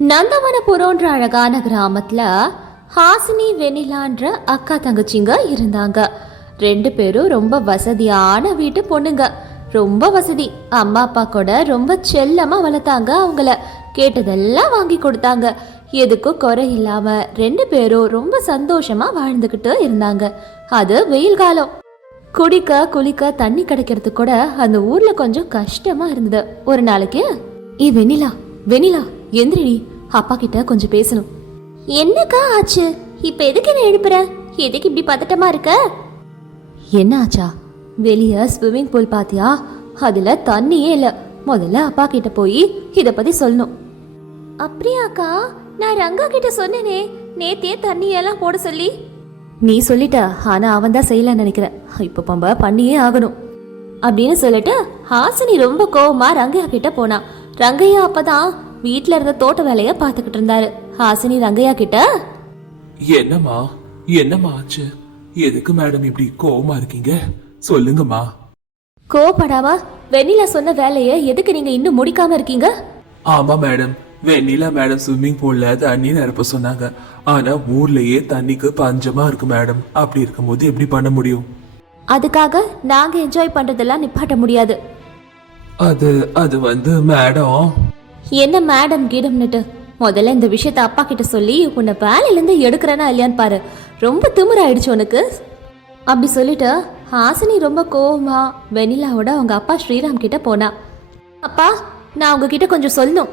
நந்தவனபுரம்ன்ற அழகான கிராமத்துல ஹாசினி வெனிலான்ற அக்கா தங்கச்சிங்க இருந்தாங்க. ரெண்டு பேரும் ரொம்ப வசதியான வீட்டு பொண்ணுங்க. ரொம்ப வசதி. அம்மா அப்பா கூட ரொம்ப செல்லமா வளர்த்தாங்க அவங்கள. கேட்டதெல்லாம் வாங்கி கொடுத்தாங்க. எதுக்கும் குறை இல்லாம ரெண்டு பேரும் ரொம்ப சந்தோஷமா வாழ்ந்துகிட்டு இருந்தாங்க. அது வெயில் காலம். குடிக்க குளிக்க தண்ணி கிடைக்கிறது கூட அந்த ஊர்ல கொஞ்சம் கஷ்டமா இருந்தது. ஒரு நாளைக்கு ஏ வெனிலா வெண்ணிலா எந்திரிடி அப்பா கிட்ட கொஞ்சம் பேசணும். என்னக்கா ஆச்சு? இப்ப எதுக்கு என்ன எழுப்புற? எதுக்கு இப்படி பதட்டமா இருக்க? என்ன ஆச்சா? வெளிய ஸ்விம்மிங் பூல் பாத்தியா? அதுல தண்ணியே இல்ல. முதல்ல அப்பா கிட்ட போய் இத பத்தி சொல்லணும். அப்படியாக்கா? நான் ரங்கா கிட்ட சொன்னேனே. நேத்தே தண்ணி எல்லாம் போட சொல்லி. நீ சொல்லிட்ட ஆனா அவன் தான் செய்யலன்னு நினைக்கிறேன். இப்ப பம்ப பண்ணியே ஆகணும். அப்படின்னு சொல்லிட்டு ஹாசினி ரொம்ப கோவமா ரங்கையா கிட்ட போனா. ரங்கையா அப்பதான் வீட்ல இருந்த தோட்ட வேலைய பாத்துக்கிட்டு இருந்தாரு. ஹாசினி ரங்கையா கிட்ட என்னம்மா என்னம்மா ஆச்சு? எதுக்கு மேடம் இப்படி கோவமா இருக்கீங்க? சொல்லுங்கம்மா. கோவப்படாம வெண்ணிலா சொன்ன வேலைய எதுக்கு நீங்க இன்னும் முடிக்காம இருக்கீங்க? ஆமா மேடம் வெண்ணிலா மேடம் ஸ்விம்மிங் பூல்ல தண்ணி நிரப்ப சொன்னாங்க. ஆனா ஊர்லயே தண்ணிக்கு பஞ்சமா இருக்கு மேடம். அப்படி இருக்கும்போது எப்படி பண்ண முடியும்? அதுக்காக நாங்க என்ஜாய் பண்றதெல்லாம் நிப்பாட்ட முடியாது. அது அது வந்து மேடம் என்ன மேடம் கீடம்னுட்டு? முதல்ல இந்த விஷயத்த அப்பா கிட்ட சொல்லி உன்னை வேலையில இருந்து எடுக்கிறேனா இல்லையான்னு பாரு. ரொம்ப திமிராயிடுச்சு உனக்கு. அப்படி சொல்லிட்டு ஹாசினி ரொம்ப கோவமா வெனிலாவோட அவங்க அப்பா ஸ்ரீராம் கிட்ட போனா. அப்பா நான் உங்ககிட்ட கொஞ்சம் சொல்லணும்.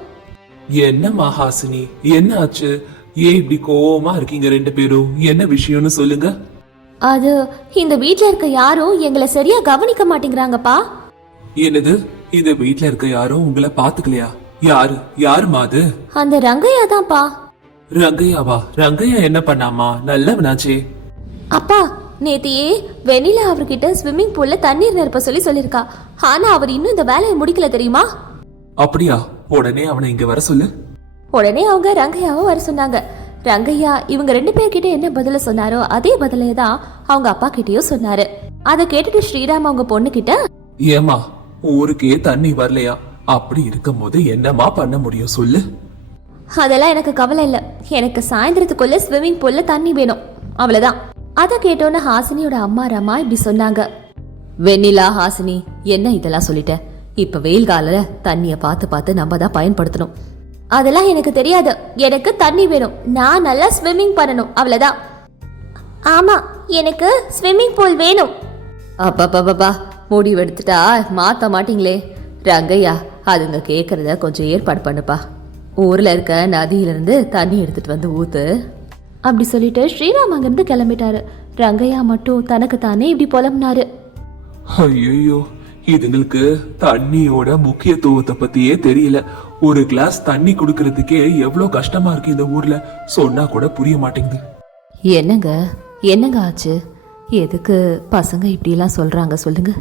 என்னம்மா ஹாசினி என்ன ஆச்சு? ஏன் இப்படி கோவமா இருக்கீங்க ரெண்டு பேரும்? என்ன விஷயம்னு சொல்லுங்க. அது இந்த வீட்ல இருக்க யாரும் எங்களை சரியா கவனிக்க மாட்டேங்கிறாங்கப்பா. என்னது? இந்த வீட்ல இருக்க யாரும் உங்களை பாத்துக்கலையா யாரு? யாருமா அது? அந்த ரங்கையா தான்ப்பா ரங்கையாவா? ரங்கையா என்ன பண்ணாமா? நல்லவனாச்சே. அப்பா நேத்தியே வெண்ணிலா அவர்கிட்ட ஸ்விம்மிங் பூல்ல தண்ணீர் நிரப்ப சொல்லி சொல்லிருக்கா. ஆனா அவர் இன்னும் இந்த வேலையை முடிக்கல தெரியுமா? அப்படியா? உடனே அவனை இங்க வர சொல்லு. உடனே அவங்க ரங்கையாவும் வர சொன்னாங்க. ரங்கையா இவங்க ரெண்டு பேர்கிட்ட என்ன பதில சொன்னாரோ அதே பதிலே தான் அவங்க அப்பா கிட்டயும் சொன்னாரு. அதை கேட்டுட்டு ஸ்ரீராம் அவங்க பொண்ணு கிட்ட ஏமா ஊருக்கே தண்ணி வரலையா? அப்படி இருக்கும்போது என்னமா பண்ண முடியும் சொல்லு? அதெல்லாம் எனக்கு கவலை இல்ல. எனக்கு சாயந்தரத்துக்குள்ள ஸ்விம்மிங் பூல்ல தண்ணி வேணும். அவ்வளவுதான். அதை கேட்டோன்னு ஹாசினியோட அம்மா ரமா இப்படி சொன்னாங்க. வெண்ணிலா ஹாசினி என்ன இதெல்லாம் சொல்லிட்ட? இப்ப வெயில் கால தண்ணிய பார்த்து பார்த்து நம்ம தான் பயன்படுத்தணும். அதெல்லாம் எனக்கு தெரியாது. எனக்கு தண்ணி வேணும். நான் நல்லா ஸ்விம்மிங் பண்ணணும். அவ்வளவுதான். ஆமா எனக்கு ஸ்விம்மிங் பூல் வேணும். அப்பப்பப்பா முடிவு எடுத்துட்டா மாத்த மாட்டீங்களே. ரங்கையா அதுங்க கேக்குறத கொஞ்சம் ஏற்பாடு பண்ணுப்பா. ஊர்ல இருக்க நதியிலிருந்து தண்ணி எடுத்துட்டு வந்து ஊத்து. அப்படி சொல்லிட்டு ஸ்ரீராம் அங்கிருந்து கிளம்பிட்டாரு. ரங்கையா மட்டும் தனக்கு தானே இப்படி புலம்புனாரு. ஐயோ இதுங்களுக்கு தண்ணியோட முக்கியத்துவத்தை பத்தியே தெரியல. ஒரு கிளாஸ் தண்ணி குடுக்கறதுக்கே எவ்வளவு கஷ்டமா இருக்கு இந்த ஊர்ல. சொன்னா கூட புரிய மாட்டேங்குது. என்னங்க? என்னங்க ஆச்சு? எதுக்கு பசங்க இப்படி எல்லாம் சொல்றாங்க சொல்லுங்க.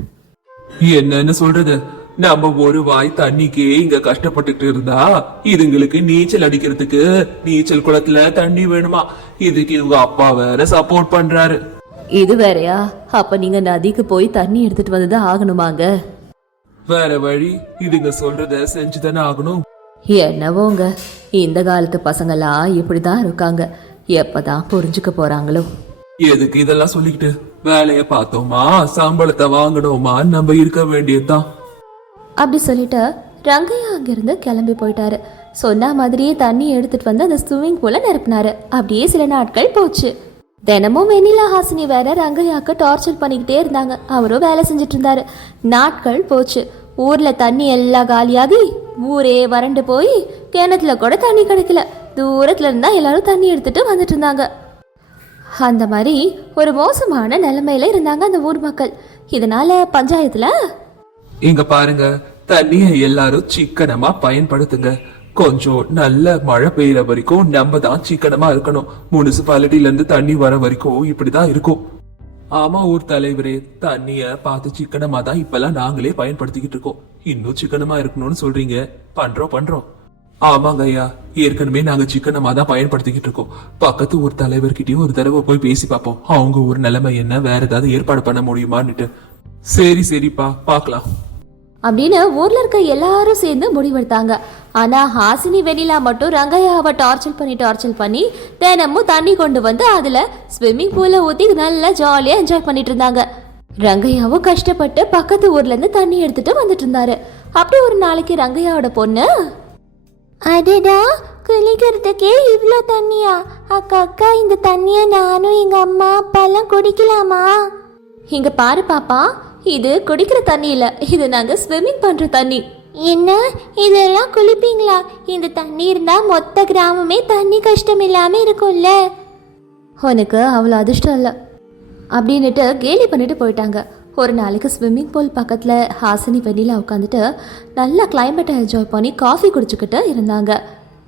என்னன்னு சொல்றது? நம்ம ஒரு வாய் தண்ணிக்கே இங்க கஷ்டப்பட்டுட்டு இருந்தா இதுங்களுக்கு நீச்சல் அடிக்கிறதுக்கு நீச்சல் குளத்துல தண்ணி வேணுமா? இதுக்கு இவங்க அப்பா வேற சப்போர்ட் பண்றாரு. இது வேறயா? அப்ப நீங்க நதிக்கு போய் தண்ணி எடுத்துட்டு வந்துதான் ஆகணுமாங்க? வேற வழி இதுங்க சொல்றத செஞ்சுதானே ஆகணும். என்னவோங்க? இந்த காலத்து பசங்கெல்லாம் இப்படிதான் இருக்காங்க. எப்பதான் புரிஞ்சுக்க போறாங்களோ? எதுக்கு இதெல்லாம் சொல்லிக்கிட்டு? வேலைய பார்த்தோமா? சம்பளத்தை வாங்கணுமா நம்ம இருக்க வேண்டியதுதான். அப்படி சொல்லிட்டு ரங்கையா அங்கிருந்து கிளம்பி போயிட்டாரு. சொன்ன மாதிரியே தண்ணி எடுத்துட்டு வந்து அந்த ஸ்விம்மிங் பூல நிரப்பினாரு. அப்படியே சில நாட்கள் போச்சு. தினமும் வெண்ணிலா ஹாசினி வேற ரங்கையாக்கு டார்ச்சர் பண்ணிக்கிட்டே இருந்தாங்க. அவரும் வேலை செஞ்சுட்டு இருந்தாரு. நாட்கள் போச்சு. ஊர்ல தண்ணி எல்லாம் காலியாகி ஊரே வறண்டு போய் கிணத்துல கூட தண்ணி கிடைக்கல. தூரத்துல இருந்தா எல்லாரும் தண்ணி எடுத்துட்டு வந்துட்டு இருந்தாங்க. அந்த மாதிரி ஒரு மோசமான நிலைமையில இருந்தாங்க அந்த ஊர் மக்கள். இதனால பஞ்சாயத்துல இங்க பாருங்க. தண்ணிய எல்லாரும் சிக்கனமா பயன்படுத்துங்க. கொஞ்சம் நல்ல மழை பெய்யற வரைக்கும் நம்ம தான் சிக்கனமா இருக்கணும். முனிசிபாலிட்டில இருந்து தண்ணி வர வரைக்கும் இப்படிதான் இருக்கும். ஆமா ஊர் தலைவரே தண்ணிய பார்த்து சிக்கனமா தான் இப்பெல்லாம் நாங்களே பயன்படுத்திக்கிட்டு இருக்கோம். இன்னும் சிக்கனமா இருக்கணும்னு சொல்றீங்க. பண்றோம் பண்றோம். ஆமாங்க ஐயா ஏற்கனவே நாங்க சிக்கனமா தான் பயன்படுத்திக்கிட்டு இருக்கோம். பக்கத்து ஊர் தலைவர்கிட்டயும் ஒரு தடவை போய் பேசி பார்ப்போம். அவங்க ஊர் நிலைமை என்ன? வேற ஏதாவது ஏற்பாடு பண்ண முடியுமான்னுட்டு. சரி சரிப்பா பார்க்கலாம். அப்படின்னு ஊர்ல இருக்க எல்லாரும் சேர்ந்து முடிவெடுத்தாங்க. ஆனா ஹாசினி வெண்ணிலா மட்டும் ரங்கையாவை டார்ச்சர் பண்ணி டார்ச்சர் பண்ணி தினமும் தண்ணி கொண்டு வந்து அதுல ஸ்விம்மிங் பூல்ல ஊத்தி நல்லா ஜாலியா என்ஜாய் பண்ணிட்டு இருந்தாங்க. ரங்கையாவும் கஷ்டப்பட்டு பக்கத்து ஊர்ல இருந்து தண்ணி எடுத்துட்டு வந்துட்டு இருந்தாரு. அப்படி ஒரு நாளைக்கு ரங்கையாவோட பொண்ணு அடடா குளிக்கிறதுக்கே இவ்வளோ தண்ணியா? அக்கா அக்கா இந்த தண்ணியை நானும் எங்க அம்மா அப்பாலாம் குடிக்கலாமா? இங்க பாரு பாப்பா இது குடிக்கிற தண்ணி இல்ல. இது நாங்க ஸ்விம்மிங் பண்ற தண்ணி. என்ன? இதெல்லாம் குளிப்பீங்களா? இந்த தண்ணி இருந்தா மொத்த கிராமமே தண்ணி கஷ்டம் இல்லாம இருக்கும்ல. உனக்கு அவ்வளோ அதிர்ஷ்டம் இல்லை. அப்படின்னுட்டு கேலி பண்ணிட்டு போயிட்டாங்க. ஒரு நாளைக்கு ஸ்விம்மிங் பூல் பக்கத்தில் ஹாசினி வெண்ணிலா உட்காந்துட்டு நல்லா கிளைமேட்டை என்ஜாய் பண்ணி காஃபி குடிச்சுக்கிட்டு இருந்தாங்க.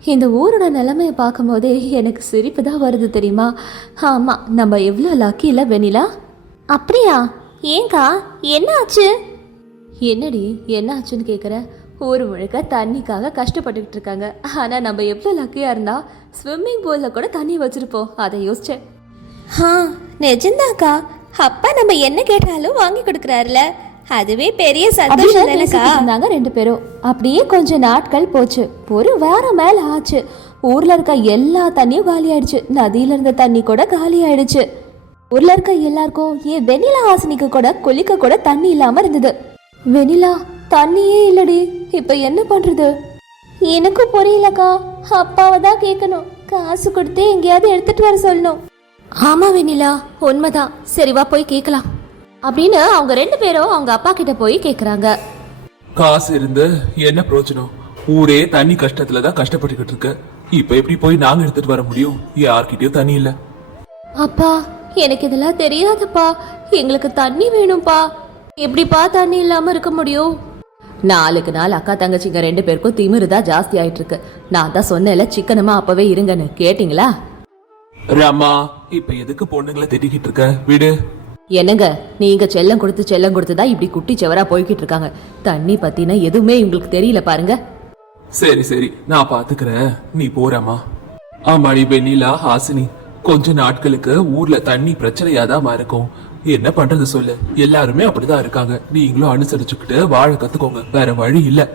இந்த ஊரோட நிலைமையை பார்க்கும்போதே எனக்கு சிரிப்பு தான் வருது தெரியுமா? ஆமாம் நம்ம எவ்வளோ லக்கி இல்லை வெண்ணிலா? அப்படியா? ஏங்கா என்ன ஆச்சு என்னடி என்ன ஆச்சுன்னு கேட்குற ஊர் முழுக்க தண்ணிக்காக கஷ்டப்பட்டுக்கிட்டு இருக்காங்க. ஆனால் நம்ம எவ்வளோ லக்கியாக இருந்தா ஸ்விம்மிங் பூலில் கூட தண்ணி வச்சுருப்போம். அதை யோசிச்சேன். ஆ நிஜம்தாக்கா அப்பா நம்ம என்ன கேட்டாலும் வாங்கி கொடுக்குறாருல. அதுவே பெரிய சந்தோஷம் இருந்தாங்க ரெண்டு பேரும். அப்படியே கொஞ்ச நாட்கள் போச்சு. ஒரு வாரம் மேல ஆச்சு. ஊர்ல இருக்க எல்லா தண்ணியும் காலி ஆயிடுச்சு நதியில இருந்த தண்ணி கூட காலி ஆயிடுச்சு ஊர்ல இருக்க எல்லாருக்கும் ஏன் வெண்ணிலா ஹாசினிக்கு கூட குளிக்க கூட தண்ணி இல்லாம இருந்தது. வெண்ணிலா தண்ணியே இல்லடி. இப்ப என்ன பண்றது? எனக்கும் புரியலக்கா. அப்பாவை தான் கேட்கணும் காசு கொடுத்து எங்கேயாவது எடுத்துட்டு வர சொல்லணும். ஆமா வெண்ணிலா உண்மைதான். சரி வா போய் கேட்கலாம் அப்படின்னு அவங்க ரெண்டு பேரும் அவங்க அப்பா கிட்ட போய் கேக்குறாங்க. காசு இருந்து என்ன பிரயோஜனம்? ஊரே தண்ணி கஷ்டத்துல தான் கஷ்டப்பட்டுக்கிட்டு இருக்கு. இப்ப எப்படி போய் நாங்க எடுத்துட்டு வர முடியும்? யார்கிட்டயும் தண்ணி இல்ல. அப்பா எனக்கு இதெல்லாம் தெரியாதுப்பா. எங்களுக்கு தண்ணி வேணும்ப்பா எப்படிப்பா தண்ணி இல்லாம இருக்க முடியும்? நாளுக்கு நாள் அக்கா தங்கச்சிங்க ரெண்டு பேருக்கும் திமிரு தான் ஜாஸ்தி ஆயிட்டு இருக்கு நான் தான் சொன்னேன்ல சிக்கனமா அப்பவே இருங்கன்னு. கேட்டிங்களா? ராமா இப்ப எதுக்கு பொண்ணுங்களை திட்டிக்கிட்டு இருக்க? விடு. என்னங்க நீங்க செல்லம் கொடுத்து செல்லம் கொடுத்து தான் இப்படி குட்டி செவரா போய்கிட்டு இருக்காங்க. தண்ணி பத்தின எதுவுமே உங்களுக்கு தெரியல பாருங்க. சரி சரி நான் பாத்துக்கிறேன். நீ போறாமா ஆமாடி வெண்ணிலா ஹாசினி. கொஞ்ச நாட்களுக்கு ஊர்ல தண்ணி பிரச்சனையாதான் இருக்கும். என்ன பண்றது சொல்லு? எல்லாருமே அப்படிதான் இருக்காங்க. நீங்களும் அனுசரிச்சுக்கிட்டு வாழ கத்துக்கோங்க. வேற வழி இல்ல.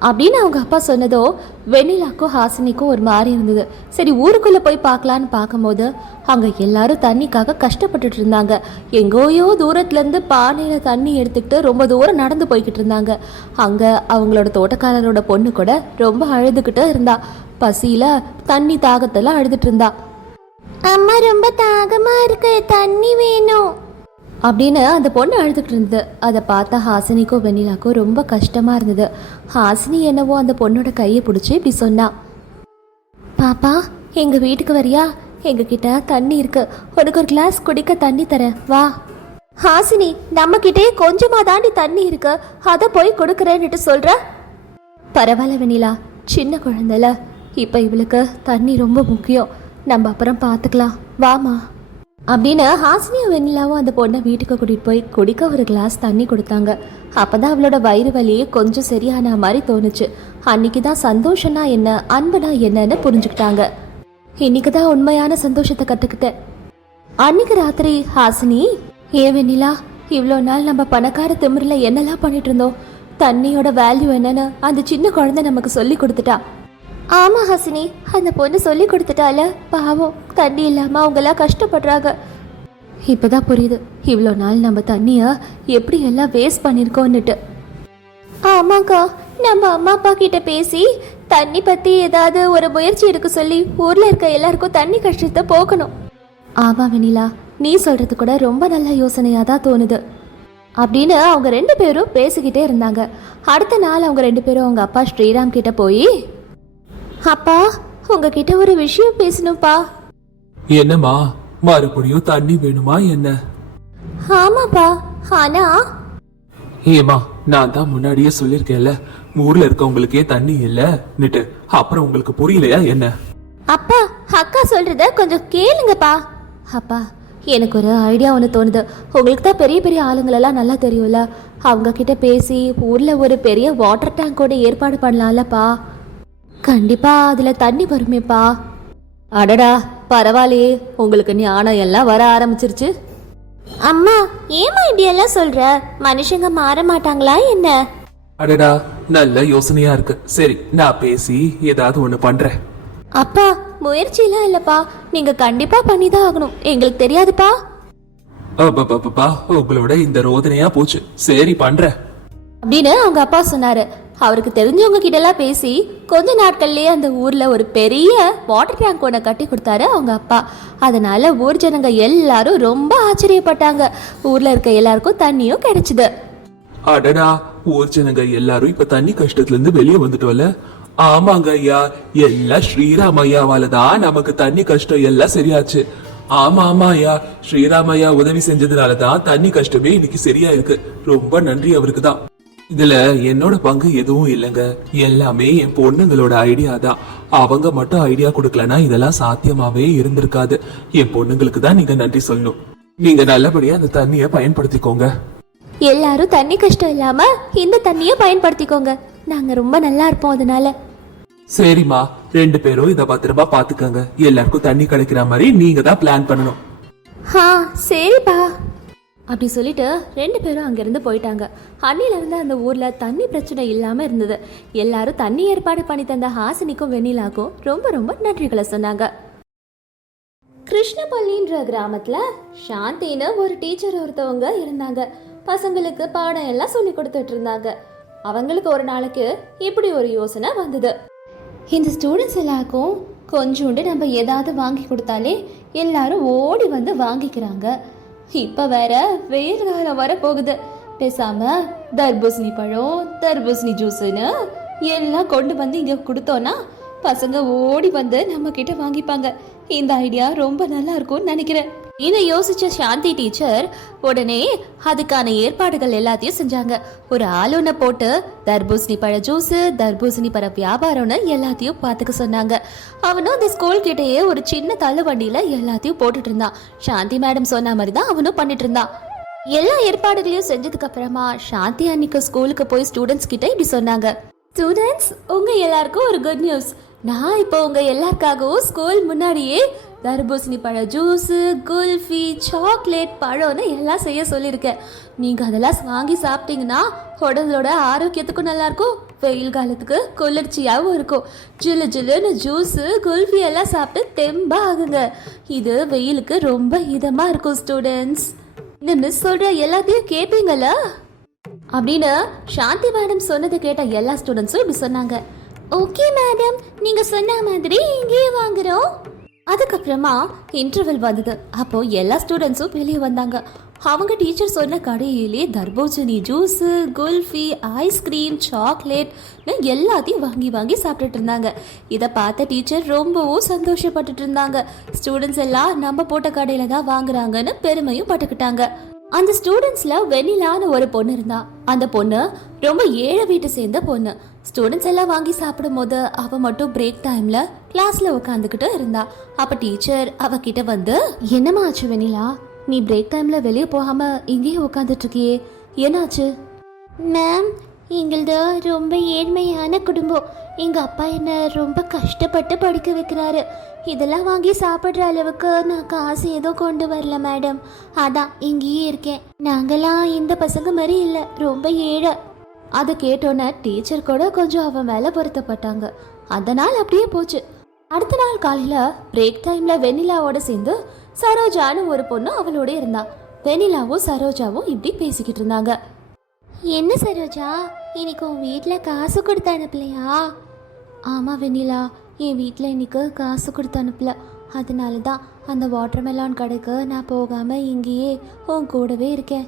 அப்படின்னு அவங்க அப்பா சொன்னதோ வெண்ணிலாக்கும் ஹாசினிக்கும் ஒரு மாதிரி இருந்தது. சரி ஊருக்குள்ள போய் பார்க்கலான்னு பார்க்கும்போது அங்க எல்லாரும் தண்ணிக்காக கஷ்டப்பட்டுட்டு இருந்தாங்க. எங்கோயோ தூரத்துல இருந்து பானையில தண்ணி எடுத்துக்கிட்டு ரொம்ப தூரம் நடந்து போய்கிட்டு இருந்தாங்க. அங்க அவங்களோட தோட்டக்காரரோட பொண்ணு கூட ரொம்ப அழுதுகிட்டு இருந்தா. பசியில தண்ணி தாகத்துல அழுதுட்டு இருந்தா. அம்மா ரொம்ப தாகமா இருக்கு தண்ணி வேணும். அப்படின்னு அந்த பொண்ணு அழுதுகிட்டு இருந்தது. அதை பார்த்தா ஹாசினிக்கும் வெண்ணிலாக்கும் ரொம்ப கஷ்டமா இருந்தது. ஹாசினி என்னவோ அந்த பொண்ணோட கையை பிடிச்சி இப்படி சொன்னா. பாப்பா எங்க வீட்டுக்கு வரியா? எங்ககிட்ட தண்ணி இருக்கு. உனக்கு ஒரு கிளாஸ் குடிக்க தண்ணி தரேன். வா. ஹாசினி நம்ம கிட்டே கொஞ்சமா தாண்டி தண்ணி இருக்கு. அதை போய் கொடுக்குறேன்னுட்டு சொல்ற? பரவாயில்ல வெண்ணிலா. சின்ன குழந்தைல. இப்ப இவளுக்கு தண்ணி ரொம்ப முக்கியம். நம்ம அப்புறம் பார்த்துக்கலாம் வாமா. அப்படின்னு ஹாஸ்னியா வெண்ணிலாவும் அந்த பொண்ணை வீட்டுக்கு கூட்டிகிட்டு போய் குடிக்க ஒரு கிளாஸ் தண்ணி கொடுத்தாங்க. அப்பதான் அவளோட வயிறு வலியே கொஞ்சம் சரியான மாதிரி தோணுச்சு. அன்னைக்கு தான் சந்தோஷம்னா என்ன அன்புனா என்னன்னு புரிஞ்சுக்கிட்டாங்க. இன்னைக்கு தான் உண்மையான சந்தோஷத்தை கற்றுக்கிட்டேன் அன்னைக்கு ராத்திரி ஹாசினி ஏ வெண்ணிலா இவ்வளோ நாள் நம்ம பணக்கார திமிரில் என்னெல்லாம் பண்ணிட்டு இருந்தோம்? தண்ணியோட வேல்யூ என்னன்னு அந்த சின்ன குழந்தை நமக்கு சொல்லி கொடுத்துட்டா. ஆமாம் ஹசினி. அந்த பொண்ணு சொல்லி கொடுத்துட்டால பாவம். தண்ணி இல்லாமல் அவங்க கஷ்டப்படுறாங்க. இப்போதான் புரியுது. இவ்வளோ நாள் நம்ம தண்ணியை எப்படி எல்லாம் வேஸ்ட் பண்ணியிருக்கோன்னுட்டு ஆமாக்கா நம்ம அம்மா அப்பா கிட்ட பேசி தண்ணி பற்றி ஏதாவது ஒரு முயற்சி எடுக்க சொல்லி ஊரில் இருக்க எல்லாருக்கும் தண்ணி கஷ்டத்தை போக்கணும். ஆமாம் வெனிலா நீ சொல்கிறது கூட ரொம்ப நல்ல யோசனையாக தான் தோணுது. அப்படின்னு அவங்க ரெண்டு பேரும் பேசிக்கிட்டே இருந்தாங்க. அடுத்த நாள் அவங்க ரெண்டு பேரும் அவங்க அப்பா ஸ்ரீராம் கிட்ட போய் அப்பா உங்ககிட்ட ஒரு விஷயம் பேசணும்ப்பா. என்னம்மா மறுபடியும் தண்ணி வேணுமா என்ன? ஆமாப்பா ஆனா? ஏமா நான் தான் முன்னாடியே சொல்லிருக்கேன்ல ஊர்ல இருக்கவங்களுக்கே தண்ணி இல்லன்னுட்டு அப்புறம் உங்களுக்கு புரியலையா என்ன? அப்பா அக்கா சொல்றத கொஞ்சம் கேளுங்கப்பா. அப்பா எனக்கு ஒரு ஐடியா ஒன்று தோணுது. உங்களுக்கு தான் பெரிய பெரிய ஆளுங்களெல்லாம் நல்லா தெரியும்ல. அவங்க கிட்ட பேசி ஊர்ல ஒரு பெரிய வாட்டர் டேங்கோட ஏற்பாடு பண்ணலாம்லப்பா. கண்டிப்பா அதுல தண்ணி வருமேப்பா. அடடா பரவாயில்லையே. உங்களுக்கு ஞானம் எல்லாம் வர ஆரம்பிச்சிருச்சு. அம்மா ஏமா இப்படியெல்லாம் சொல்ற? மனுஷங்க மாற மாட்டாங்களா என்ன? அடடா நல்ல யோசனையா இருக்கு. சரி நான் பேசி ஏதாவது ஒண்ணு பண்றேன். அப்பா முயற்சியெல்லாம் இல்லப்பா. நீங்க கண்டிப்பா பண்ணிதான் ஆகணும். எங்களுக்கு தெரியாதுப்பா. அப்பப்பப்பா உங்களோட இந்த ரோதனையா போச்சு. சரி பண்றேன். அப்படின்னு அவங்க அப்பா சொன்னாரு. அவருக்கு தெரிஞ்சவங்க கிட்டலாம் பேசி கொஞ்ச நாட்கள்லேயே அந்த ஊரில் ஒரு பெரிய வாட்டர் டேங்க் ஒன்று கட்டி கொடுத்தாரு அவங்க அப்பா. அதனால ஊர் ஜனங்க எல்லாரும் ரொம்ப ஆச்சரியப்பட்டாங்க. ஊரில் இருக்க எல்லாருக்கும் தண்ணியும் கிடைச்சது. அடடா ஊர் ஜனங்க எல்லாரும் இப்ப தண்ணி கஷ்டத்துல இருந்து வெளியே வந்துட்டோம்ல. ஆமாங்க ஐயா எல்லாம் ஸ்ரீராமையாவால தான் நமக்கு தண்ணி கஷ்டம் எல்லாம் சரியாச்சு. ஆமா ஆமா ஐயா ஸ்ரீராமையா உதவி செஞ்சதுனால தான் தண்ணி கஷ்டமே இன்னைக்கு சரியா இருக்கு ரொம்ப நன்றி அவருக்கு தான் இதுல என்னோட பங்கு எதுவும் இல்லைங்க. எல்லாமே என் பொண்ணுங்களோட ஐடியா தான். அவங்க மட்டும் ஐடியா கொடுக்கலனா இதெல்லாம் சாத்தியமாவே இருந்திருக்காது. என் பொண்ணுங்களுக்கு தான் நீங்க நன்றி சொல்லணும். நீங்க நல்லபடியா அந்த தண்ணிய பயன்படுத்திக்கோங்க. எல்லாரும் தண்ணி கஷ்டம் இல்லாம இந்த தண்ணியை பயன்படுத்திக்கோங்க. நாங்க ரொம்ப நல்லா இருப்போம் அதனால. சரிம்மா. ரெண்டு பேரும் இத பத்திரமா பாத்துக்கங்க எல்லாருக்கும் தண்ணி கிடைக்கிற மாதிரி நீங்க தான் பிளான் பண்ணணும். ஆ சரிப்பா. அப்படி சொல்லிட்டு ரெண்டு பேரும் அங்கேருந்து போயிட்டாங்க. அன்னிலிருந்து அந்த ஊரில் தண்ணி பிரச்சனை இல்லாமல் இருந்தது. எல்லாரும் தண்ணி ஏற்பாடு பண்ணி தந்த ஹாசினிக்கும் வெண்ணிலாக்கும் ரொம்ப ரொம்ப நன்றிகளை சொன்னாங்க. கிருஷ்ணபள்ளின்ற கிராமத்தில் சாந்தின்னு ஒரு டீச்சர் ஒருத்தவங்க இருந்தாங்க. பசங்களுக்கு பாடம் எல்லாம் சொல்லி கொடுத்துட்டு இருந்தாங்க. அவங்களுக்கு ஒரு நாளைக்கு இப்படி ஒரு யோசனை வந்தது. இந்த ஸ்டூடெண்ட்ஸ் எல்லாருக்கும் கொஞ்சோண்டு நம்ம ஏதாவது வாங்கி கொடுத்தாலே எல்லாரும் ஓடி வந்து வாங்கிக்கிறாங்க. இப்போ வேற வெயில் காலம் வர போகுது பேசாம தர்பூசணி பழம் தர்பூசணி ஜூஸ்னு எல்லாம் கொண்டு வந்து இங்க கொடுத்தோன்னா பசங்க ஓடி வந்து நம்ம கிட்ட வாங்கிப்பாங்க. இந்த ஐடியா ரொம்ப நல்லா இருக்கும்னு நினைக்கிறேன். இதை யோசிச்ச சாந்தி டீச்சர் உடனே அதுக்கான ஏற்பாடுகள் எல்லாத்தையும் செஞ்சாங்க. ஒரு ஆளுனை போட்டு தர்பூசணி பழ ஜூஸ் தர்பூசணி பழ வியாபாரம்னு எல்லாத்தையும் பார்த்துக்க சொன்னாங்க. அவனும் அந்த ஸ்கூல் கிட்டேயே ஒரு சின்ன தள்ளுவண்டியில எல்லாத்தையும் போட்டுட்டு இருந்தான். சாந்தி மேடம் சொன்ன மாதிரி தான் அவனும் பண்ணிட்டு இருந்தான். எல்லா ஏற்பாடுகளையும் செஞ்சதுக்கு அப்புறமா சாந்தி அன்னைக்கு ஸ்கூலுக்கு போய் ஸ்டூடெண்ட்ஸ் கிட்ட இப்படி சொன்னாங்க. ஸ்டூடெண்ட்ஸ் உங்க எல்லாருக்கும் ஒரு குட் நியூஸ் நான் இப்போ உங்க எல்லாருக்காகவும் ஸ்கூல் முன்னாடியே தர்பூசணி பழ ஜூஸு குல்ஃபி சாக்லேட் பழம்னு எல்லாம் செய்ய சொல்லியிருக்கேன் நீங்கள் அதெல்லாம் வாங்கி சாப்பிட்டீங்கன்னா உடம்போட ஆரோக்கியத்துக்கும் நல்லாயிருக்கும் வெயில் காலத்துக்கு குளிர்ச்சியாகவும் இருக்கும். ஜில்லு ஜில்லுன்னு ஜூஸு குல்ஃபி எல்லாம் சாப்பிட்டு தெம்பா ஆகுங்க இது வெயிலுக்கு ரொம்ப இதமாக இருக்கும் ஸ்டூடெண்ட்ஸ் இந்த மிஸ் சொல்கிற எல்லாத்தையும் கேட்பீங்கள அப்படின்னு சாந்தி மேடம் சொன்னதை கேட்ட எல்லா ஸ்டூடெண்ட்ஸும் இப்படி சொன்னாங்க. ஓகே மேடம் நீங்கள் சொன்ன மாதிரி இங்கேயே வாங்குறோம். அதுக்கப்புறமா இன்டர்வல் வந்தது. அப்போ எல்லா ஸ்டூடெண்ட்ஸும் வெளியே வந்தாங்க. அவங்க டீச்சர் சொன்ன கடையிலே தர்போஜனி ஜூஸு குல்ஃபி ஐஸ்கிரீம் சாக்லேட்னு எல்லாத்தையும் வாங்கி வாங்கி சாப்பிட்டுட்டு இருந்தாங்க. இதை பார்த்த டீச்சர் ரொம்பவும் சந்தோஷப்பட்டுட்டு இருந்தாங்க. ஸ்டூடெண்ட்ஸ் எல்லாம் நம்ம போட்ட கடையில் தான் வாங்குறாங்கன்னு பெருமையும் பட்டுக்கிட்டாங்க. அந்த ஸ்டூடெண்ட்ஸ்ல வெண்ணிலான்னு ஒரு பொண்ணு இருந்தா. அந்த பொண்ணு ரொம்ப ஏழை வீட்டை சேர்ந்த பொண்ணு. ஸ்டூடெண்ட்ஸ் எல்லாம் வாங்கி சாப்பிடும் போது அவ மட்டும் பிரேக் டைம்ல கிளாஸ்ல உட்காந்துக்கிட்டு இருந்தா. அப்ப டீச்சர் அவகிட்ட வந்து என்னம்மா ஆச்சு வெண்ணிலா? நீ பிரேக் டைம்ல வெளியே போகாம இங்கேயே உட்காந்துட்டு இருக்கியே. என்னாச்சு? மேம் எங்களது ரொம்ப ஏழ்மையான குடும்பம். எங்கள் அப்பா என்ன ரொம்ப கஷ்டப்பட்டு படிக்க வைக்கிறாரு. இதெல்லாம் வாங்கி சாப்பிட்ற அளவுக்கு நான் காசு எதுவும் கொண்டு வரல மேடம். அதான் இங்கேயே இருக்கேன். நாங்களாம் இந்த பசங்க மாதிரி இல்லை ரொம்ப ஏழை. அதை கேட்டோன்னே டீச்சர் கூட கொஞ்சம் அவன் மேலே பொருத்தப்பட்டாங்க அந்த நாள் அப்படியே போச்சு. அடுத்த நாள் காலையில் பிரேக் டைமில் வெண்ணிலாவோட சேர்ந்து சரோஜான்னு ஒரு பொண்ணு அவளோட இருந்தா. வெண்ணிலாவும் சரோஜாவும் இப்படி பேசிக்கிட்டு இருந்தாங்க. என்ன சரோஜா? இன்னைக்கு உன் வீட்டில் காசு கொடுத்து அனுப்பலையா? ஆமாம் வெண்ணிலா. என் வீட்டில் இன்னைக்கு காசு கொடுத்து அனுப்பல. அதனால தான் அந்த வாட்டர்மெலான் கடைக்கு நான் போகாமல் இங்கேயே உன் கூடவே இருக்கேன்.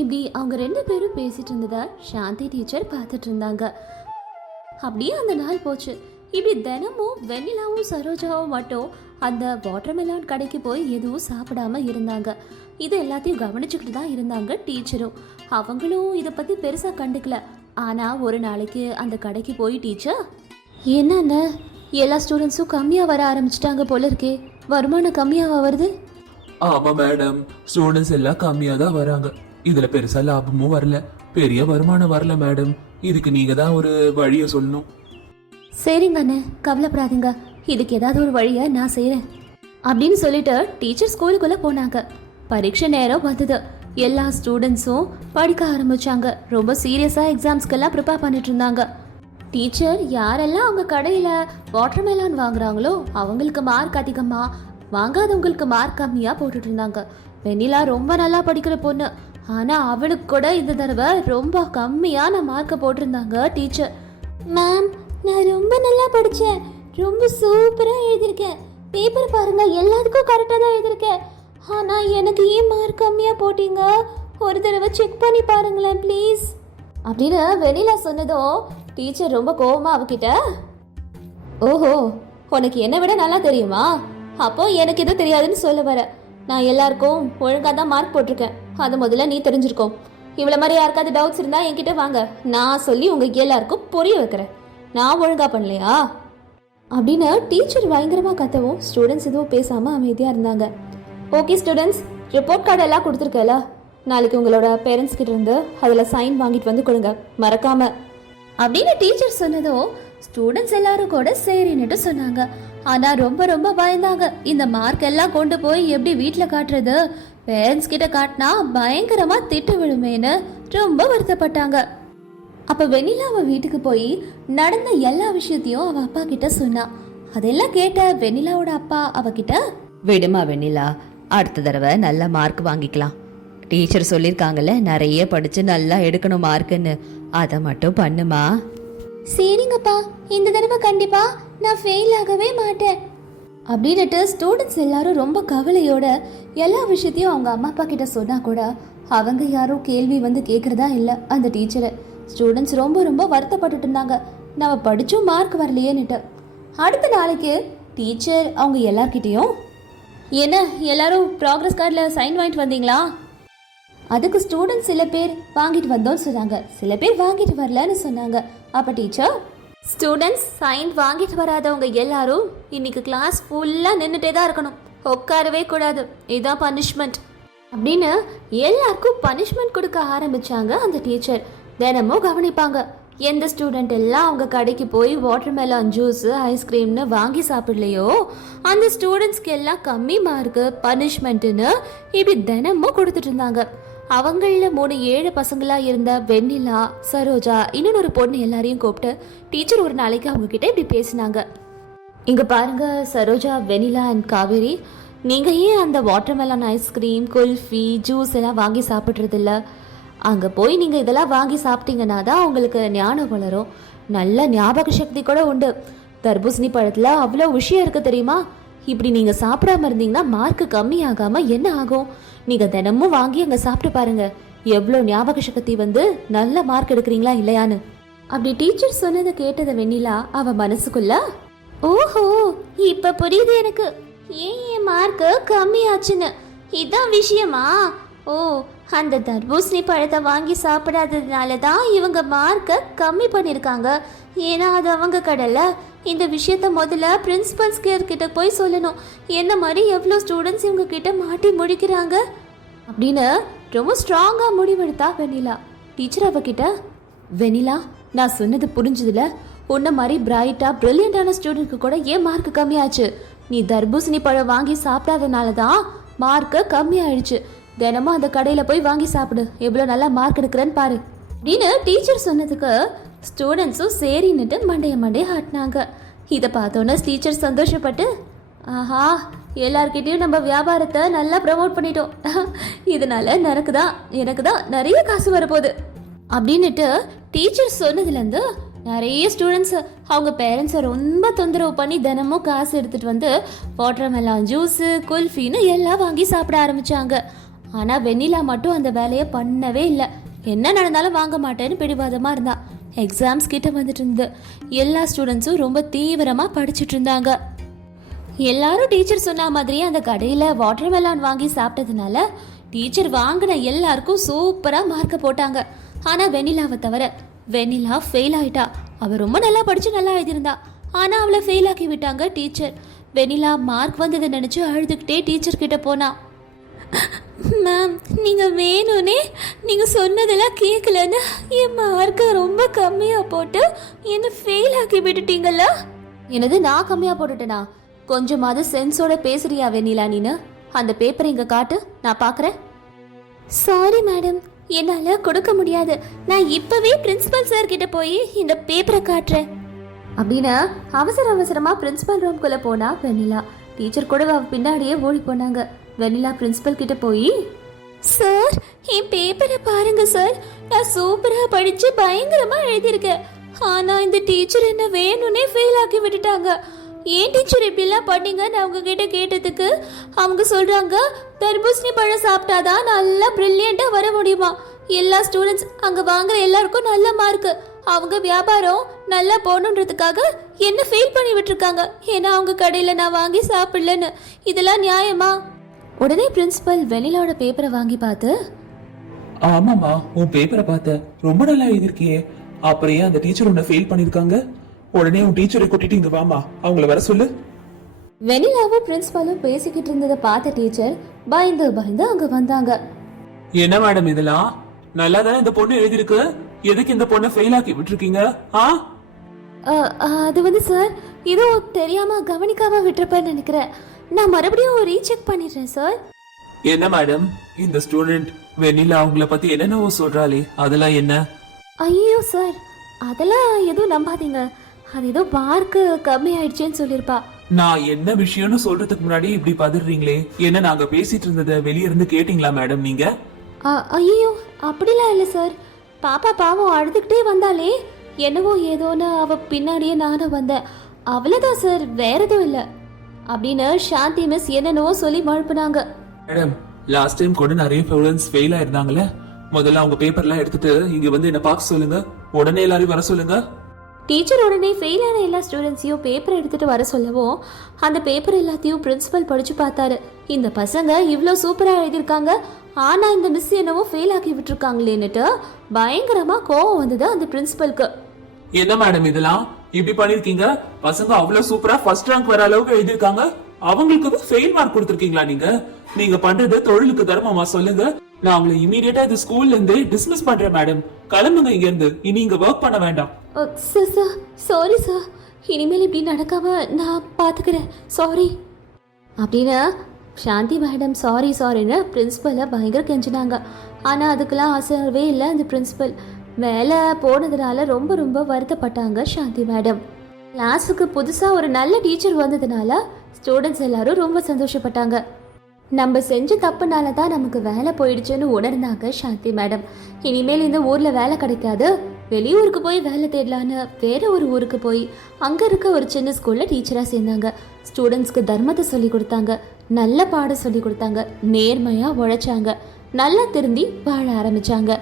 இப்படி அவங்க ரெண்டு பேரும் பேசிட்டு இருந்ததை சாந்தி டீச்சர் பார்த்துட்டு இருந்தாங்க. அப்படியே அந்த நாள் போச்சு. இப்படி தினமும் வெண்ணிலாவும் சரோஜாவும் மட்டும் அந்த வாட்டர்மெலான் கடைக்கு போய் எதுவும் சாப்பிடாம இருந்தாங்க. இது எல்லாத்தையும் கவனிச்சுக்கிட்டு தான் இருந்தாங்க டீச்சரும் அவங்களும் இதை பற்றி பெருசாக கண்டுக்கல. ஆனால் ஒரு நாளைக்கு அந்த கடைக்கு போய் டீச்சர் என்னென்ன? எல்லா ஸ்டூடெண்ட்ஸும் கம்மியாக வர ஆரம்பிச்சிட்டாங்க போல இருக்கே. வருமானம் கம்மியாக வருது? ஆமா மேடம் ஸ்டூடெண்ட்ஸ் எல்லாம் கம்மியா தான் வராங்க. இதுல பெருசா லாபமும் வரல. பெரிய வருமானம் வரல மேடம் இதுக்கு நீங்க தான் ஒரு வழிய சொல்லணும். சரிங்க அண்ணே. கவலைப்படாதீங்க. இதுக்கு ஏதாவது ஒரு வழியை நான் செய்கிறேன் அப்படின்னு சொல்லிட்டு டீச்சர் ஸ்கூலுக்குள்ளே போனாங்க. பரீட்சை நேரம் வந்தது. எல்லா ஸ்டூடெண்ட்ஸும் படிக்க ஆரம்பிச்சாங்க. ரொம்ப சீரியஸாக எக்ஸாம்ஸ்க்கெல்லாம் ப்ரிப்பேர் பண்ணிட்டு இருந்தாங்க. டீச்சர் யாரெல்லாம் அவங்க கடையில் வாட்டர்மெலான் வாங்குறாங்களோ அவங்களுக்கு மார்க் அதிகமாக வாங்காதவங்களுக்கு மார்க் கம்மியாக போட்டுட்டு இருந்தாங்க. வெண்ணிலா ரொம்ப நல்லா படிக்கிற பொண்ணு. ஆனால் அவளுக்கு கூட இந்த தடவை ரொம்ப கம்மியான மார்க்கை போட்டிருந்தாங்க டீச்சர் மேம் நான் ரொம்ப நல்லா படித்தேன் ரொம்ப சூப்பராக எழுதியிருக்கேன். பேப்பர் பாருங்க எல்லாத்துக்கும் கரெக்டாக தான் எழுதியிருக்கேன். ஆனால் எனக்கு ஏன் மார்க் கம்மியாக போட்டீங்க? ஒரு தடவை செக் பண்ணி பாருங்களேன் ப்ளீஸ் அப்படின்னு வெண்ணிலா சொன்னதும் டீச்சர் ரொம்ப கோவமா அவகிட்ட ஓஹோ உனக்கு என்னை விட நல்லா தெரியுமா? அப்போ எனக்கு எதுவும் தெரியாதுன்னு சொல்ல வர. நான் எல்லாருக்கும் ஒழுங்காக தான் மார்க் போட்டிருக்கேன். அது முதல்ல நீ தெரிஞ்சிருக்கோம். இவ்வளோ மாதிரி யாருக்காவது டவுட்ஸ் இருந்தால் என்கிட்ட வாங்க. நான் சொல்லி உங்கள் எல்லாருக்கும் புரிய வைக்கிறேன். நான் ஒழுங்காக பண்ணலையா? அப்படின்னு டீச்சர் பயங்கரமாக கத்தவும் ஸ்டூடெண்ட்ஸ் எதுவும் பேசாமல் அமைதியாக இருந்தாங்க. ஓகே ஸ்டூடெண்ட்ஸ் ரிப்போர்ட் கார்டு எல்லாம் கொடுத்துருக்கல? நாளைக்கு உங்களோட பேரண்ட்ஸ் கிட்ட இருந்து அதில் சைன் வாங்கிட்டு வந்து கொடுங்க. மறக்காம. அப்படின்னு டீச்சர் சொன்னதும் ஸ்டூடெண்ட்ஸ் எல்லாரும் கூட சரின்னுட்டு சொன்னாங்க. ஆனா ரொம்ப ரொம்ப பயந்தாங்க. இந்த மார்க் எல்லாம் கொண்டு போய் எப்படி வீட்டில் காட்டுறது? பேரண்ட்ஸ் கிட்ட காட்டினா பயங்கரமா திட்டு விழுமேன்னு ரொம்ப வருத்தப்பட்டாங்க. அப்ப வெண்ணிலா அவ வீட்டுக்கு போய் நடந்த எல்லா விஷயத்தையும் அவ அப்பா கிட்ட சொன்னா. அதெல்லாம் கேட்ட வெண்ணிலாவோட அப்பா அவகிட்ட விடுமா வெண்ணிலா அடுத்த தடவை நல்ல மார்க் வாங்கிக்கலாம். டீச்சர் சொல்லியிருக்காங்கல்ல நிறைய படிச்சு நல்லா எடுக்கணும் மார்க்குன்னு. அதை மட்டும் பண்ணுமா? சரிங்கப்பா. இந்த தடவை கண்டிப்பா நான் ஃபெயில் ஆகவே மாட்டேன். அப்படின்னுட்டு ஸ்டூடெண்ட்ஸ் எல்லாரும் ரொம்ப கவலையோட எல்லா விஷயத்தையும் அவங்க அம்மா அப்பா கிட்ட சொன்னா கூட அவங்க யாரும் கேள்வி வந்து கேட்கறதா இல்லை அந்த டீச்சரை ஸ்டூடெண்ட்ஸ் ரொம்ப ரொம்ப வருத்தப்பட்டுட்டு இருந்தாங்க. நம்ம படிச்சும் மார்க் வரலையேன்னுட்டு. அடுத்த நாளைக்கு டீச்சர் அவங்க எல்லார்கிட்டேயும் என்ன எல்லாரும் ப்ராக்ரஸ் கார்டில் சைன் வாங்கிட்டு வந்தீங்களா? அதுக்கு ஸ்டூடெண்ட்ஸ் சில பேர் வாங்கிட்டு வந்தோம்னு சொன்னாங்க. சில பேர் வாங்கிட்டு வரலன்னு சொன்னாங்க. அப்போ டீச்சர் ஸ்டூடெண்ட்ஸ் சைன் வாங்கிட்டு வராதவங்க எல்லாரும் இன்னைக்கு கிளாஸ் ஃபுல்லாக நின்றுட்டே தான் இருக்கணும். உட்காரவே கூடாது. இதுதான் பனிஷ்மெண்ட் அப்படின்னு எல்லாருக்கும் பனிஷ்மெண்ட் கொடுக்க ஆரம்பிச்சாங்க அந்த டீச்சர் தினமும் கவனிப்பாங்க. எந்த ஸ்டூடெண்ட் எல்லாம் அவங்க கடைக்கு போய் வாட்டர்மெலான் ஜூஸ் ஐஸ்கிரீம்னு வாங்கி சாப்பிடலையோ அந்த ஸ்டூடெண்ட்ஸ்க்கு எல்லாம் கம்மி மார்க்கு பனிஷ்மெண்ட்டுன்னு இப்படி தினமும் கொடுத்துட்டு இருந்தாங்க. அவங்களில் மூணு ஏழு பசங்களாக இருந்த வெண்ணிலா சரோஜா இன்னொன்று ஒரு பொண்ணு எல்லாரையும் கூப்பிட்டு டீச்சர் ஒரு நாளைக்கு அவங்க கிட்ட இப்படி பேசினாங்க. இங்கே பாருங்க சரோஜா வெனிலா அண்ட் காவேரி. நீங்கள் ஏன் அந்த வாட்டர்மெலன் ஐஸ்கிரீம் குல்ஃபி ஜூஸ் எல்லாம் வாங்கி சாப்பிட்றதில்ல? அங்கே போய் நீங்கள் இதெல்லாம் வாங்கி சாப்பிட்டீங்கன்னா தான் உங்களுக்கு ஞானம் வளரும். நல்ல ஞாபக சக்தி கூட உண்டு. தர்பூசணி பழத்தில் அவ்வளோ விஷயம் இருக்குது தெரியுமா? இப்படி நீங்கள் சாப்பிடாம இருந்தீங்கன்னா மார்க்கு கம்மி ஆகாமல் என்ன ஆகும்? நீங்கள் தினமும் வாங்கி அங்கே சாப்பிட்டு பாருங்க. எவ்வளோ ஞாபக சக்தி வந்து நல்ல மார்க் எடுக்கிறீங்களா இல்லையான்னு. அப்படி டீச்சர் சொன்னதை கேட்டதை வெண்ணிலா அவ மனசுக்குள்ள ஓஹோ இப்ப புரியுது எனக்கு. ஏன் என் மார்க்கு கம்மியாச்சுன்னு? இதான் விஷயமா? ஓ அந்த தர்பூசணி பழத்தை வாங்கி சாப்பிடாததுனால தான் இவங்க மார்க்கை கம்மி பண்ணியிருக்காங்க ஏன்னா அது அவங்க கடல இந்த விஷயத்த முதல்ல பிரின்ஸிபல் கிட்ட போய் சொல்லணும். என்ன மாதிரி எவ்வளோ ஸ்டூடெண்ட்ஸ் இவங்க கிட்ட மாட்டி முடிக்கிறாங்க? அப்படின்னு ரொம்ப ஸ்ட்ராங்காக முடிவெடுத்தா வெண்ணிலா. டீச்சர் அவகிட்ட வெனிலா நான் சொன்னது புரிஞ்சதுல. உன்ன மாதிரி பிரைட்டாக பிரில்லியண்டான ஸ்டூடெண்ட்க்கு கூட ஏன் மார்க் கம்மியாச்சு? நீ தர்பூசணி பழம் வாங்கி சாப்பிடாதனால தான் மார்க்கு கம்மியாயிடுச்சு. தினமும் அந்த கடையில் போய் வாங்கி சாப்பிடு. எவ்வளோ நல்லா மார்க் எடுக்கிறேன்னு பாரு. அப்படின்னு டீச்சர் சொன்னதுக்கு ஸ்டூடெண்ட்ஸும் சரின்னுட்டு மண்டைய மண்டைய ஆட்டினாங்க. இதை பார்த்தோன்னே டீச்சர் சந்தோஷப்பட்டு ஆஹா எல்லார்கிட்டயும் நம்ம வியாபாரத்தை நல்லா ப்ரமோட் பண்ணிட்டோம். இதனால எனக்கு தான் எனக்கு தான் நிறைய காசு வரப்போகுது. அப்படின்னுட்டு டீச்சர் சொன்னதுலேருந்து நிறைய ஸ்டூடெண்ட்ஸ் அவங்க பேரண்ட்ஸை ரொம்ப தொந்தரவு பண்ணி தினமும் காசு எடுத்துட்டு வந்து வாட்டர்மெலான் ஜூஸு குல்ஃபின்னு எல்லாம் வாங்கி சாப்பிட ஆரம்பித்தாங்க ஆனால் வெண்ணிலா மட்டும் அந்த வேலையை பண்ணவே இல்லை. என்ன நடந்தாலும் வாங்க மாட்டேன்னு பிடிவாதமாக இருந்தா. எக்ஸாம்ஸ் கிட்ட வந்துட்டு இருந்தது. எல்லா ஸ்டூடெண்ட்ஸும் ரொம்ப தீவிரமாக படிச்சுட்டு இருந்தாங்க. எல்லாரும் டீச்சர் சொன்ன மாதிரியே அந்த கடையில் வாட்டர் மெலான் வாங்கி சாப்பிட்டதுனால டீச்சர் வாங்கின எல்லாருக்கும் சூப்பராக மார்க்கை போட்டாங்க. ஆனால் வெண்ணிலாவை தவிர வெண்ணிலா ஃபெயில் ஆயிட்டா. அவள் ரொம்ப நல்லா படித்து நல்லா எழுதியிருந்தா. ஆனால் அவளை ஃபெயில் ஆக்கி விட்டாங்க டீச்சர் வெண்ணிலா மார்க் வந்ததை நினச்சி அழுதுகிட்டே டீச்சர் கிட்ட போனா. மேம் நீங்கள் வேணும்னே நீங்கள் சொன்னதெல்லாம் கேட்கலன்னு என் மார்க்கை ரொம்ப கம்மியாக போட்டு என்னை ஃபெயில் ஆக்கி விட்டுட்டீங்கல்ல என்னது நான் கம்மியாக போட்டுட்டேனா? கொஞ்சமாவது சென்ஸோட பேசுறியா வெண்ணிலா நீனு? அந்த பேப்பரை இங்கே காட்டு நான் பார்க்குறேன் சாரி மேடம் என்னால கொடுக்க முடியாது. நான் இப்பவே பிரின்சிபல் சார் கிட்ட போய் இந்த பேப்பரை காட்டுறேன். அப்படின்னு அவசர அவசரமா பிரின்சிபல் ரூம்குள்ள போனா வெண்ணிலா. டீச்சர் கூட பின்னாடியே ஓடி போனாங்க. வெண்ணிலா பிரின்சிபல் கிட்ட போய் சார் என் பேப்பரை பாருங்க சார். நான் சூப்பரா படிச்சு பயங்கரமா எழுதியிருக்கேன். ஆனா இந்த டீச்சர் என்ன வேணும்னே ஃபெயில் ஆக்கி விட்டுட்டாங்க. ஏன் டீச்சர் இப்படிலாம் பண்ணீங்கன்னு அவங்க கிட்ட கேட்டதுக்கு அவங்க சொல்றாங்க தர்பூசணி பழம் சாப்பிட்டாதான் நல்லா பிரில்லியண்டா வர முடியுமா? எல்லா ஸ்டூடெண்ட்ஸ் அங்க வாங்குற எல்லாருக்கும் நல்ல மார்க் அவங்க வியாபாரம் நல்லா போகணுன்றதுக்காக என்ன ஃபெயில் பண்ணி விட்டுருக்காங்க. ஏன்னா அவங்க கடையில நான் வாங்கி சாப்பிடலன்னு. இதெல்லாம் நியாயமா? உடனே பிரின்சிபல் வெண்ணிலாவோட பேப்பரை வாங்கி பார்த்து ஆமாமா உன் பேப்பரை பார்த்தேன் ரொம்ப நல்லா எழுதிருக்கியே அப்புறம் ஏன் அந்த டீச்சர் உன்னை ஃபெயில் பண்ணிருக்காங்க உடனே உன் டீச்சரை கூட்டிட்டு இங்க வாமா அவங்கள வர சொல்லு. வெண்ணிலாவும் பிரின்சிபலும் பேசிக்கிட்டு இருந்ததை பார்த்த டீச்சர் பயந்து பயந்து அங்க வந்தாங்க. என்ன மேடம் இதெல்லாம்? நல்லா தானே இந்த பொண்ணு எழுதிருக்கு எதுக்கு இந்த பொண்ணை ஃபெயில் ஆக்கி விட்டுருக்கீங்க? ஆ? அ, அது வந்து சார் ஏதோ தெரியாம கவனிக்காம விட்டுருப்பேன்னு நினைக்கிறேன். நான் மறுபடியும் ரீசெக் பண்ணிடுறேன் சார் என்ன மேடம் இந்த ஸ்டூடெண்ட் வெண்ணிலா அவங்கள பத்தி என்னென்னவோ சொல்றாளே. அதெல்லாம் என்ன? ஐயோ சார் அதெல்லாம் எதுவும் நம்பாதீங்க. அது ஏதோ மார்க்கு கம்மி ஆயிடுச்சுன்னு சொல்லியிருப்பா. நான் என்ன விஷயம்னு சொல்றதுக்கு முன்னாடி இப்படி பதறீங்களே? என்ன நாங்க பேசிட்டு இருந்ததை வெளிய இருந்து கேட்டீங்களா மேடம் நீங்க? ஐயோ அப்படிலாம் இல்லை சார் பாப்பா பாவம் அழுதுகிட்டே வந்தாலே என்னவோ ஏதோன்னு அவ பின்னாடியே நானும் வந்தேன். அவ்வளோதான் சார் வேற எதுவும் இல்லை. அப்படின்னு சாந்தி மிஸ் என்னென்னவோ சொல்லி மழுப்புனாங்க. மேடம் லாஸ்ட் டைம் கூட நிறைய ஸ்டூடெண்ட்ஸ் ஃபெயில் ஆயிருந்தாங்கல்ல? முதல்ல அவங்க பேப்பர்லாம் எடுத்துட்டு இங்க வந்து என்ன பார்க்க சொல்லுங்க. உடனே எல்லாரையும் வர சொல்லுங்க. டீச்சர் உடனே ஃபெயில் ஆன எல்லா ஸ்டூடெண்ட்ஸையும் பேப்பர் எடுத்துட்டு வர சொல்லவும் அந்த பேப்பர் எல்லாத்தையும் பிரின்சிபல் படிச்சு பார்த்தாரு. இந்த பசங்க இவ்வளோ சூப்பராக எழுதியிருக்காங்க. ஆனா இந்த மிஸ் என்னவோ ஃபெயில் ஆக்கி விட்டுருக்காங்களேன்னுட்டு பயங்கரமா கோவம் வந்தது அந்த பிரின்சிபலுக்கு என்ன மேடம் இதெல்லாம்? இப்படி பண்ணிருக்கீங்க? பசங்க அவ்வளவு சூப்பரா ஃபர்ஸ்ட் ரேங்க் வர அளவுக்கு எழுதிருக்காங்க அவங்களுக்கு ஃபெயில் மார்க் கொடுத்துருக்கீங்களா நீங்க? நீங்க பண்றது தொழிலுக்கு தர்மமா சொல்லுங்க. நான் உங்களை இமீடியட்டா இது ஸ்கூல்ல இருந்து டிஸ்மிஸ் பண்றேன் மேடம் கிளம்புங்க இங்க இருந்து இனி இங்க ஒர்க் பண்ண வேண்டாம். சார் சார் சாரி சார் இனிமேல் இப்படி நடக்காம நான் பார்த்துக்கிறேன் சாரி அப்படின்னு சாந்தி மேடம் சாரி சாரின்னு பிரின்ஸிபலை பயங்கர கெஞ்சினாங்க. ஆனால் அதுக்கெல்லாம் ஆசையவே இல்லை அந்த பிரின்ஸிபல் வேலை போனதுனால ரொம்ப ரொம்ப வருத்தப்பட்டாங்க சாந்தி மேடம். கிளாஸுக்கு புதுசாக ஒரு நல்ல டீச்சர் வந்ததுனால ஸ்டூடெண்ட்ஸ் எல்லாரும் ரொம்ப சந்தோஷப்பட்டாங்க. நம்ம செஞ்ச தப்புனால தான் நமக்கு வேலை போயிடுச்சுன்னு உணர்ந்தாங்க சாந்தி மேடம். இனிமேல் இந்த ஊரில் வேலை கிடைக்காது. வெளியூருக்கு போய் வேலை தேடலான்னு வேற ஒரு ஊருக்கு போய் அங்கே இருக்க ஒரு சின்ன ஸ்கூலில் டீச்சராக சேர்ந்தாங்க. ஸ்டூடெண்ட்ஸ்க்கு தர்மத்தை சொல்லி கொடுத்தாங்க. நல்ல பாடம் சொல்லி கொடுத்தாங்க. நேர்மையாக உழைச்சாங்க. நல்லா திருந்தி வாழ ஆரம்பித்தாங்க